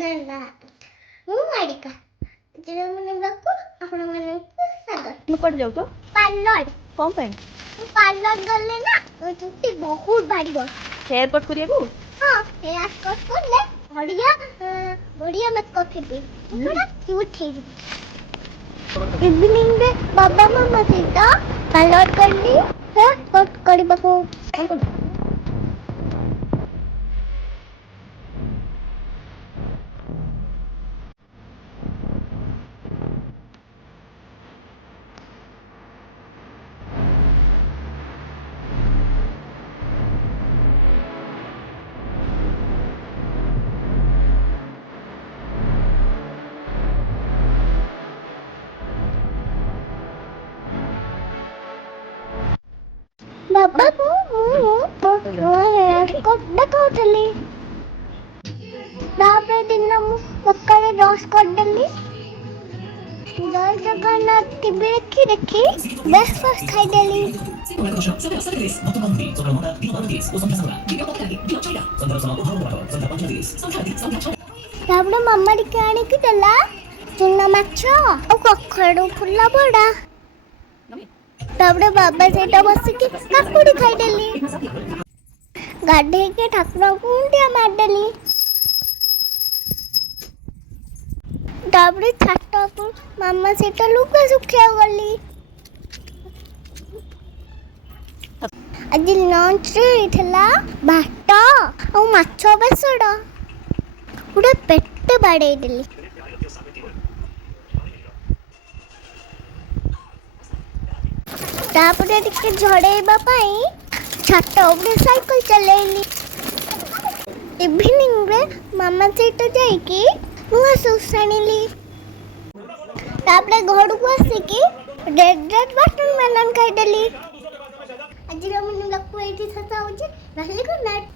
गला ମୁଁ ମାଡ଼ିକା ଯେମାନଙ୍କୁ ଆପଣମାନଙ୍କୁ ସ୍ୱାଗତ। ମୁଁ କୁଆଡ଼େ ଯାଉ ତ? ପାର୍ଲର। କ'ଣ ପାଇଁ? ମୁଁ ପାର୍ଲର ଗଲେ ନା ଚୁଟି ବହୁତ ବାଢ଼ିବ। ହେୟାର କଟ୍ କରିବାକୁ? ହଁ, ହେୟାର କଟ୍ କଲେ ବଢ଼ିଆ ବଢ଼ିଆ ମେକଅପ୍ ହେବି। ପୁରା କ୍ୟୁଟ୍ ହେଇଯିବି। ଇଭିନିଂରେ ବାବା ମାମା ସହିତ ପାର୍ଲର ଗଲି ହେୟାର କଟ୍ କରିବାକୁ। ବାବାକୁ ମୁଁ ହେୟାର କଟ୍ ଦେଖାଉଥିଲି। ତାପରେ ଦିନ ମୁଁ ସକାଳେ ବ୍ରସ୍ କରିଦେଲି। ଜୟ ଜଗନ୍ନାଥ ଟିଭି ଦେଖି ବ୍ରେକଫାଷ୍ଟ ଖାଇଦେଲି। ତାପରେ ମାମା ଟିକେ ଆଣିକି ଦେଲା ଚୁନା ମାଛ ଆଉ କଖାରୁ ଫୁଲ ବଡ଼ା। ତାପରେ ବାବା ସେଇଟା ବସିକି କାକୁଡ଼ି ଖାଇଦେଲି। ଗାଧେଇକି ଠାକୁରଙ୍କୁ ମୁଣ୍ଡିଆ ମାରିଦେଲି। ତାପରେ ଛାତକୁ ମାମା ସହିତ ଲୁଗା ଶୁଖେଇବାକୁ ଗଲି। ଆଜି ଲଞ୍ଚରେ ହେଇଥିଲା ଭାତ ଆଉ ମାଛ ବେସର। ଗୋଟେ ପେଟେ ବାଡ଼େଇ ଦେଲି। ତାପରେ ଟିକେ ଝଡ଼େଇବା ପାଇଁ ଛାତ ଉପରେ ସାଇକେଲ ଚଲେଇଲି। ଇଭିନିଂରେ ମାମା ସହିତ ଯାଇକି ନୂଆ ସୁସ୍ ଆଣିଲି। ତାପରେ ଘରକୁ ଆସିକି ରେଡ୍ ବାଟରମେଲନ ଖାଇଦେଲି। ଆଜିର ମିନୁ ଲକ୍କୁ ଏଇଠି ଶେଷ ହେଉଛି। ରହିଲି ଗୁଡ୍ ନାଇଟ୍।